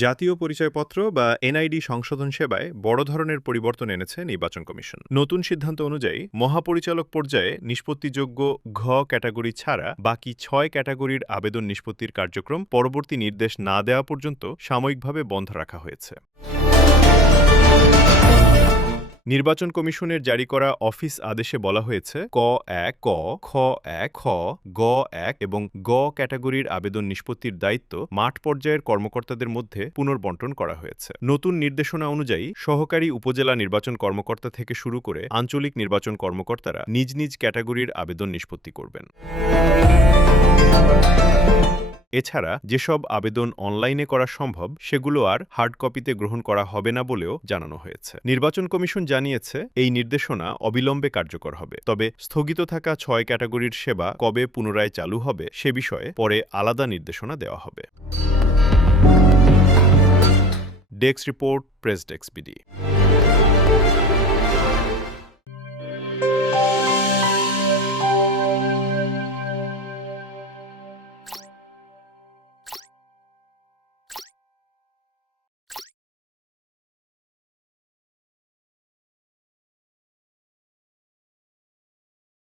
জাতীয় পরিচয়পত্র বা এনআইডি সংশোধন সেবায় বড় ধরনের পরিবর্তন এনেছে নির্বাচন কমিশন। নতুন সিদ্ধান্ত অনুযায়ী মহাপরিচালক পর্যায়ে নিষ্পত্তিযোগ্য ঘ ক্যাটাগরি ছাড়া বাকি ৬ ক্যাটাগরির আবেদন নিষ্পত্তির কার্যক্রম পরবর্তী নির্দেশ না দেওয়া পর্যন্ত সাময়িকভাবে বন্ধ রাখা হয়েছে। নির্বাচন কমিশনের জারি করা অফিস আদেশে বলা হয়েছে ক ১ ক, খ ১ খ, গ ১ এবং গ ক্যাটাগরির আবেদন নিষ্পত্তির দায়িত্ব মাঠ পর্যায়ের কর্মকর্তাদের মধ্যে পুনর্বণ্টন করা হয়েছে। নতুন নির্দেশনা অনুযায়ী সহকারী উপজেলা নির্বাচন কর্মকর্তা থেকে শুরু করে আঞ্চলিক নির্বাচন কর্মকর্তারা নিজ নিজ ক্যাটাগরির আবেদন নিষ্পত্তি করবেন। এছাড়া যেসব আবেদন অনলাইনে করা সম্ভব সেগুলো আর হার্ড কপিতে গ্রহণ করা হবে না বলেও জানানো হয়েছে। নির্বাচন কমিশন জানিয়েছে এই নির্দেশনা অবিলম্বে কার্যকর হবে, তবে স্থগিত থাকা ৬ ক্যাটাগরির সেবা কবে পুনরায় চালু হবে সে বিষয়ে পরে আলাদা নির্দেশনা দেওয়া হবে। Desk report, press desk BD.